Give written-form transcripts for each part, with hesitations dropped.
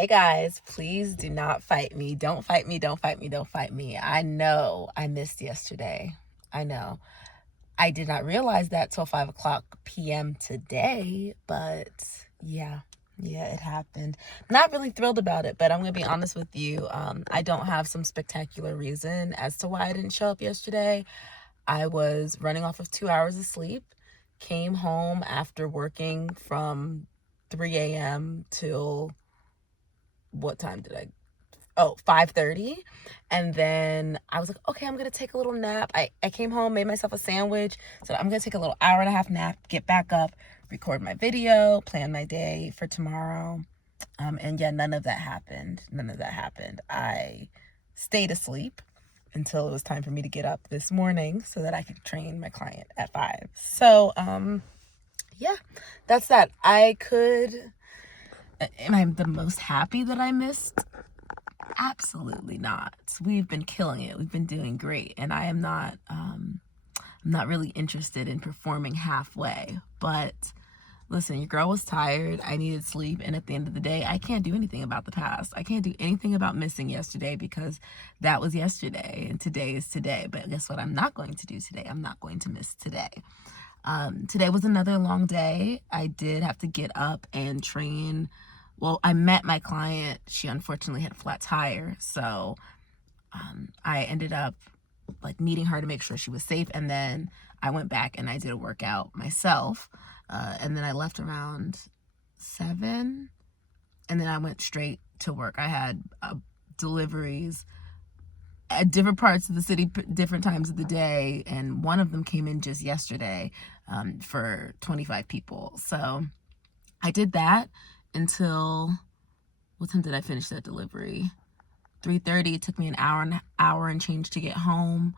Hey guys, please do not fight me. Don't fight me. Don't fight me. Don't fight me. I know I missed yesterday. I know. I did not realize that till 5 o'clock p.m. today, but yeah, it happened. Not really thrilled about it, but I'm going to be honest with you. I don't have some spectacular reason as to why I didn't show up yesterday. I was running off of 2 hours of sleep, came home after working from 3 a.m. till what time did I 5:30, and then I was like, okay, I'm gonna take a little nap. I came home, made myself a sandwich, so I'm gonna take a little hour and a half nap, get back up, record my video, plan my day for tomorrow. And yeah, none of that happened. I stayed asleep until it was time for me to get up this morning so that I could train my client at 5. So yeah, that's that. Am I the most happy that I missed? Absolutely not. We've been killing it. We've been doing great. And I'm not really interested in performing halfway. But listen, your girl was tired. I needed sleep. And at the end of the day, I can't do anything about the past. I can't do anything about missing yesterday because that was yesterday and today is today. But guess what I'm not going to do today? I'm not going to miss today. Today was another long day. I did have to get up and train. Well, I met my client. She unfortunately had a flat tire. So I ended up meeting her to make sure she was safe. And then I went back and I did a workout myself. And then I left around 7. And then I went straight to work. I had deliveries at different parts of the city, different times of the day. And one of them came in just yesterday for 25 people. So I did that until, what time did I finish that delivery? 3:30. It took me an hour and change to get home.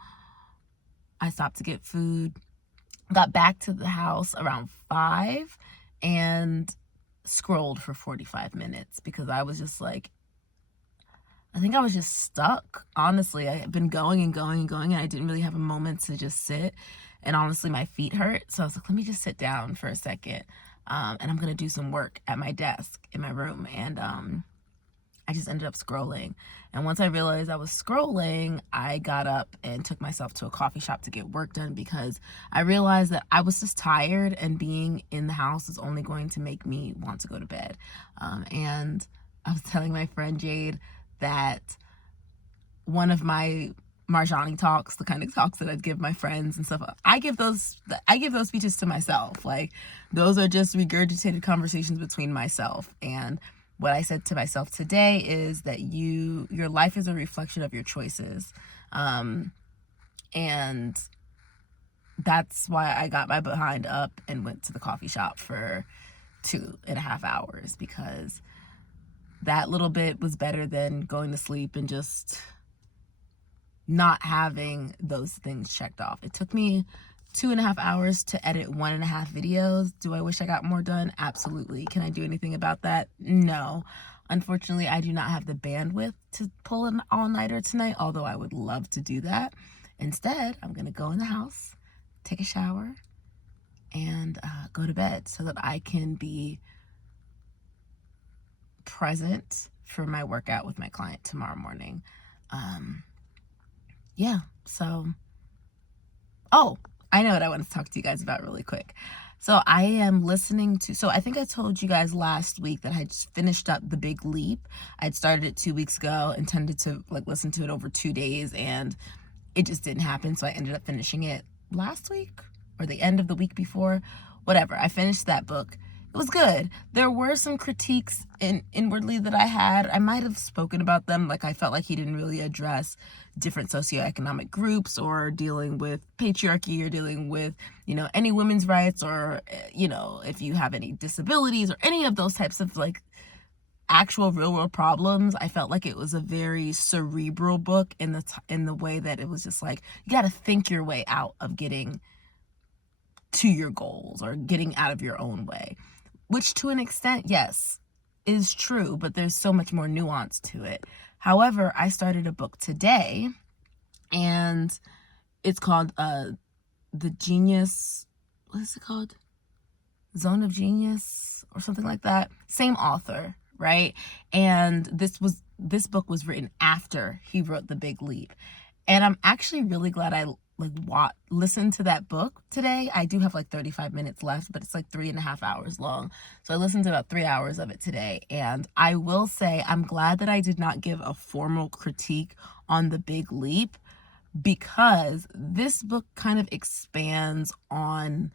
I stopped to get food, got back to the house around 5, and scrolled for 45 minutes because I was just like, I think I was just stuck. Honestly, I had been going and going and going, and I didn't really have a moment to just sit. And honestly, my feet hurt. So I was like, let me just sit down for a second. And I'm going to do some work at my desk in my room. And I just ended up scrolling. And once I realized I was scrolling, I got up and took myself to a coffee shop to get work done because I realized that I was just tired and being in the house is only going to make me want to go to bed. And I was telling my friend Jade that one of my Marjani talks, the kind of talks that I'd give my friends and stuff, I give those speeches to myself. Like, those are just regurgitated conversations between myself. And what I said to myself today is that your life is a reflection of your choices. And that's why I got my behind up and went to the coffee shop for 2.5 hours, because that little bit was better than going to sleep and just not having those things checked off. It took me 2.5 hours to edit 1.5 videos. Do I wish I got more done? Absolutely. Can I do anything about that? No. Unfortunately, I do not have the bandwidth to pull an all-nighter tonight, although I would love to do that. Instead, I'm going to go in the house, take a shower, and go to bed so that I can be present for my workout with my client tomorrow morning. Yeah, so, I know what I want to talk to you guys about really quick. So I am listening to, I think I told you guys last week that I just finished up The Big Leap. I'd started it 2 weeks ago, intended to listen to it over 2 days, and it just didn't happen. So I ended up finishing it last week or the end of the week before, whatever. I finished that book. It was good. There were some critiques inwardly that I had. I might have spoken about them. I felt like he didn't really address different socioeconomic groups, or dealing with patriarchy, or dealing with, any women's rights, or, if you have any disabilities, or any of those types of actual real world problems. I felt like it was a very cerebral book in the way that it was just you got to think your way out of getting to your goals, or getting out of your own way. Which to an extent, yes, is true, but there's so much more nuance to it. However, I started a book today, and it's called The Genius, what is it called? Zone of Genius, or something like that. Same author, right? And this book was written after he wrote The Big Leap. And I'm actually really glad I listened to that book today. I do have like 35 minutes left, but it's like 3.5 hours long. So I listened to about 3 hours of it today. And I will say I'm glad that I did not give a formal critique on The Big Leap, because this book kind of expands on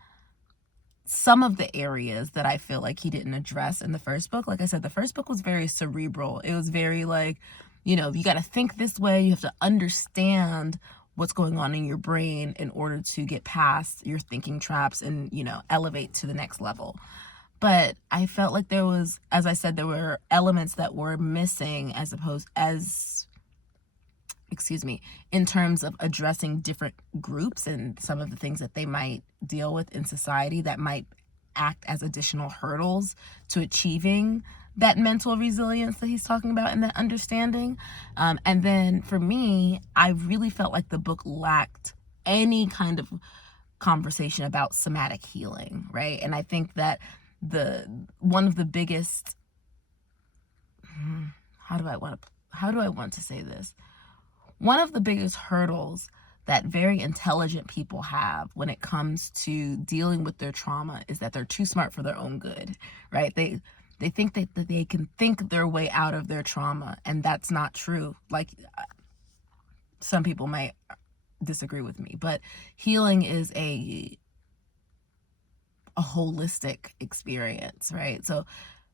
some of the areas that I feel like he didn't address in the first book. Like I said, the first book was very cerebral. It was very like, you got to think this way. You have to understand what's going on in your brain in order to get past your thinking traps and, elevate to the next level. But I felt like there was, as I said, there were elements that were missing in terms of addressing different groups and some of the things that they might deal with in society that might act as additional hurdles to achieving that mental resilience that he's talking about and that understanding. And then for me, I really felt like the book lacked any kind of conversation about somatic healing, right? And I think that one of the biggest, how do I want to say this? One of the biggest hurdles that very intelligent people have when it comes to dealing with their trauma is that they're too smart for their own good, right? They think that they can think their way out of their trauma, and that's not true. Like, some people might disagree with me, but healing is a holistic experience, right? So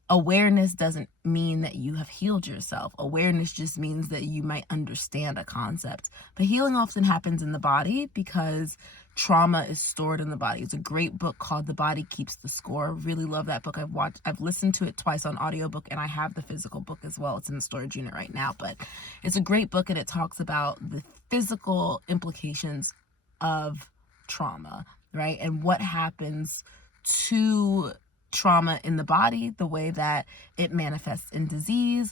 awareness doesn't mean that you have healed yourself. Awareness just means that you might understand a concept. But healing often happens in the body because trauma is stored in the body. It's a great book called The Body Keeps the Score. Really love that book. I've listened to it twice on audiobook, and I have the physical book as well. It's in the storage unit right now, but it's a great book, and it talks about the physical implications of trauma, right? And what happens to trauma in the body, the way that it manifests in disease,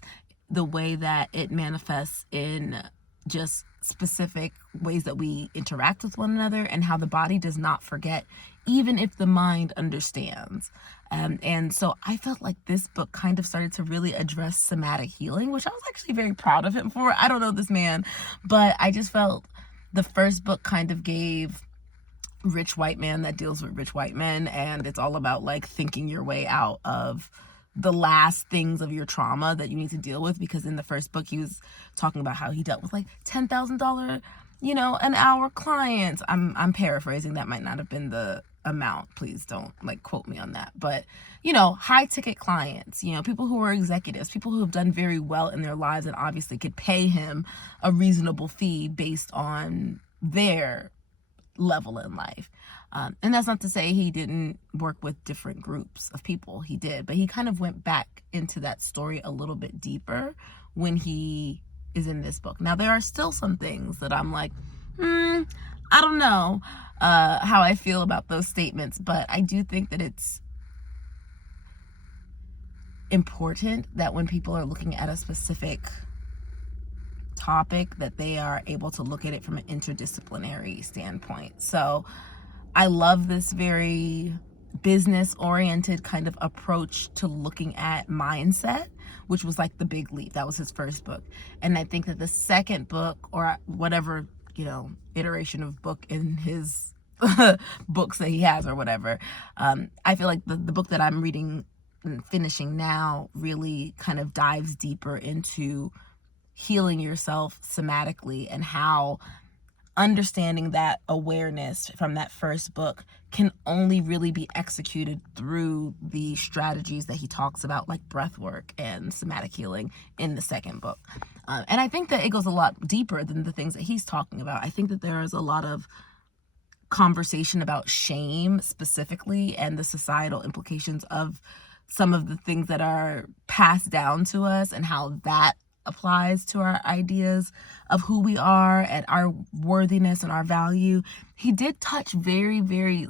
the way that it manifests in just specific ways that we interact with one another, and how the body does not forget, even if the mind understands. And so I felt like this book kind of started to really address somatic healing, which I was actually very proud of him for. I don't know this man, but I just felt the first book kind of gave rich white man that deals with rich white men, and it's all about like thinking your way out of the last things of your trauma that you need to deal with. Because in the first book he was talking about how he dealt with like $10,000 an hour clients. I'm paraphrasing, that might not have been the amount, please don't like quote me on that, but high ticket clients, people who are executives, people who have done very well in their lives and obviously could pay him a reasonable fee based on their level in life. And that's not to say he didn't work with different groups of people. He did, but he kind of went back into that story a little bit deeper when he is in this book. Now, there are still some things that I'm like, I don't know how I feel about those statements, but I do think that it's important that when people are looking at a specific topic, that they are able to look at it from an interdisciplinary standpoint. So I love this very business oriented kind of approach to looking at mindset, which was like The Big Leap. That was his first book. And I think that the second book, or whatever, iteration of book in his books that he has or whatever, I feel like the book that I'm reading and finishing now really kind of dives deeper into healing yourself somatically, and how understanding that awareness from that first book can only really be executed through the strategies that he talks about, like breath work and somatic healing, in the second book. And I think that it goes a lot deeper than the things that he's talking about. I think that there is a lot of conversation about shame specifically, and the societal implications of some of the things that are passed down to us, and how that applies to our ideas of who we are and our worthiness and our value. He did touch very, very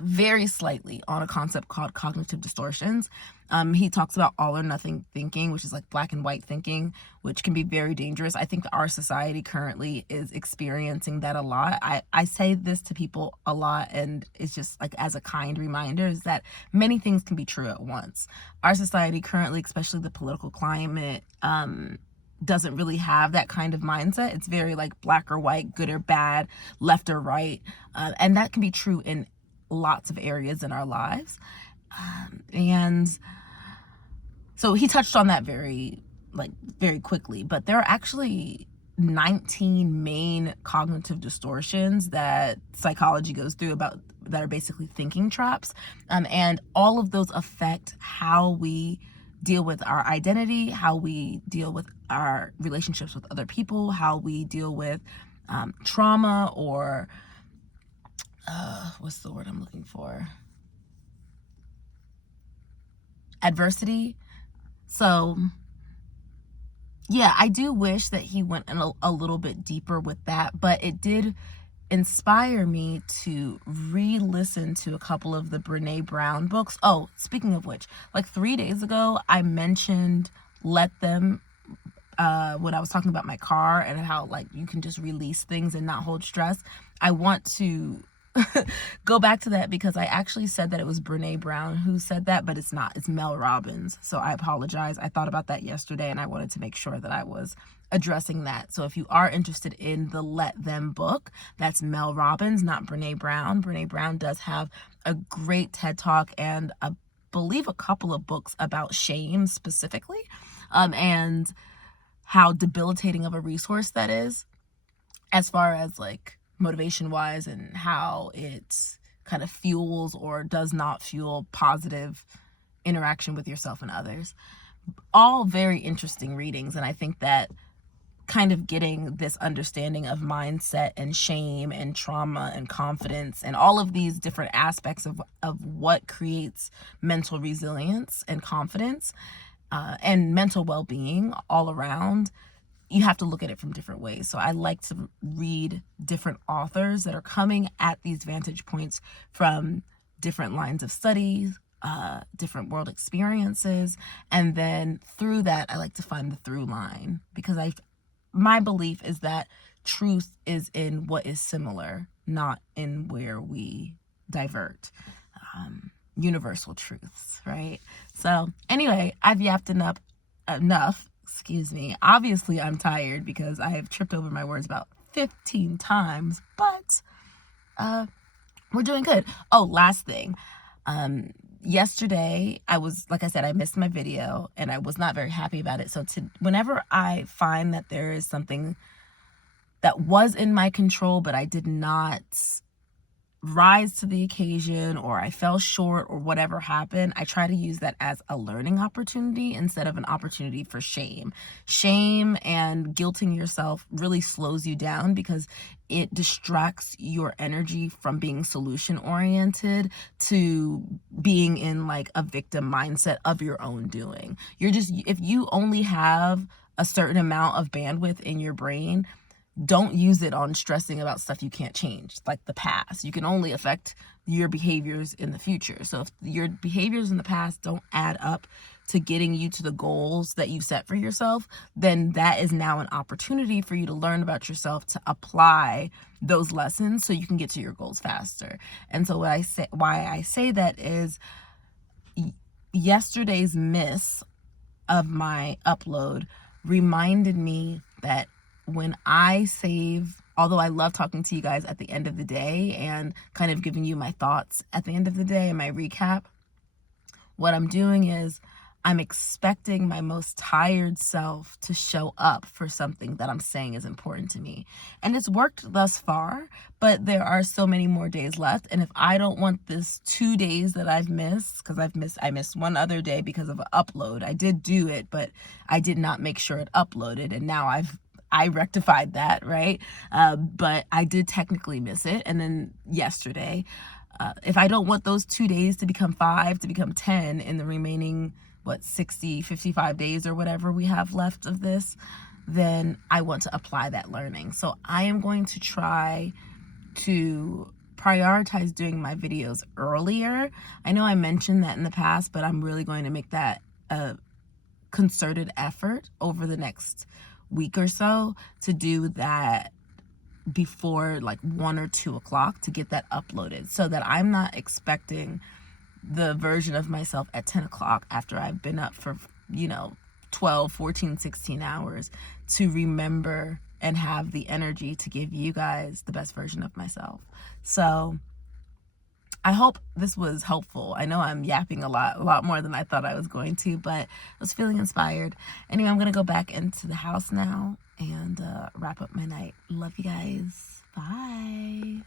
very slightly on a concept called cognitive distortions. He talks about all or nothing thinking, which is like black and white thinking, which can be very dangerous. I think that our society currently is experiencing that a lot. I say this to people a lot, and it's just like as a kind reminder, is that many things can be true at once. Our society currently, especially the political climate, doesn't really have that kind of mindset. It's very like black or white, good or bad, left or right. And that can be true in lots of areas in our lives. And so he touched on that very quickly, but there are actually 19 main cognitive distortions that psychology goes through about that are basically thinking traps. And all of those affect how we deal with our identity, how we deal with our relationships with other people, how we deal with trauma, or what's the word I'm looking for? Adversity. So yeah, I do wish that he went in a little bit deeper with that, but it did inspire me to re-listen to a couple of the Brene Brown books. Oh, speaking of which, like 3 days ago, I mentioned Let Them when I was talking about my car and how like you can just release things and not hold stress. I want to go back to that because I actually said that it was Brene Brown who said that, but it's not. It's Mel Robbins. So I apologize. I thought about that yesterday and I wanted to make sure that I was addressing that. So if you are interested in the Let Them book, that's Mel Robbins, not Brene Brown. Brene Brown does have a great TED Talk and I believe a couple of books about shame specifically, and how debilitating of a resource that is as far as like motivation wise, and how it kind of fuels or does not fuel positive interaction with yourself and others. All very interesting readings. And I think that kind of getting this understanding of mindset and shame and trauma and confidence and all of these different aspects of what creates mental resilience and confidence and mental well-being all around, you have to look at it from different ways. So I like to read different authors that are coming at these vantage points from different lines of study, different world experiences. And then through that, I like to find the through line, because my belief is that truth is in what is similar, not in where we divert. Universal truths, right? So anyway, I've yapped enough. Excuse me. Obviously, I'm tired because I have tripped over my words about 15 times, but we're doing good. Oh, last thing. Yesterday, like I said, I missed my video and I was not very happy about it. So whenever I find that there is something that was in my control, but I did not rise to the occasion, or I fell short, or whatever happened, I try to use that as a learning opportunity instead of an opportunity for shame. Shame and guilting yourself really slows you down because it distracts your energy from being solution oriented to being in like a victim mindset of your own doing. If you only have a certain amount of bandwidth in your brain, don't use it on stressing about stuff you can't change, like the past. You can only affect your behaviors in the future. So if your behaviors in the past don't add up to getting you to the goals that you set for yourself, then that is now an opportunity for you to learn about yourself, to apply those lessons so you can get to your goals faster. And so why I say that is yesterday's miss of my upload reminded me that when I save, although I love talking to you guys at the end of the day and kind of giving you my thoughts at the end of the day and my recap, what I'm doing is I'm expecting my most tired self to show up for something that I'm saying is important to me. And it's worked thus far, but there are so many more days left. And if I don't want this 2 days that I've missed, because I missed one other day because of an upload. I did do it, but I did not make sure it uploaded. And now I rectified that, right? But I did technically miss it. And then yesterday, if I don't want those 2 days to become 5, to become 10 in the remaining, 55 days or whatever we have left of this, then I want to apply that learning. So I am going to try to prioritize doing my videos earlier. I know I mentioned that in the past, but I'm really going to make that a concerted effort over the next week or so to do that before like 1 or 2 o'clock, to get that uploaded, so that I'm not expecting the version of myself at 10 o'clock after I've been up for, 12, 14, 16 hours to remember and have the energy to give you guys the best version of myself. So I hope this was helpful. I know I'm yapping a lot more than I thought I was going to, but I was feeling inspired. Anyway, I'm going to go back into the house now and wrap up my night. Love you guys. Bye.